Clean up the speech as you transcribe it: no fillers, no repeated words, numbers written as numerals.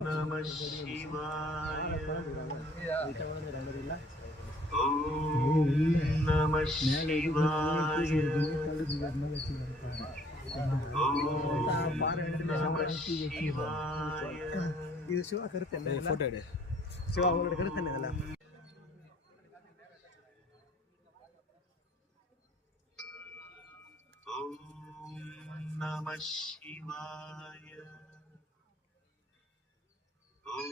Namah Shivaya. Om Namah Shivaya. Om Namah Shivaya. இது சிவா கருத்து என்ன போட்டோ எடு சிவா அவங்களோட கருத்து என்ன இதெல்லாம் Om Namah Shivaya. Om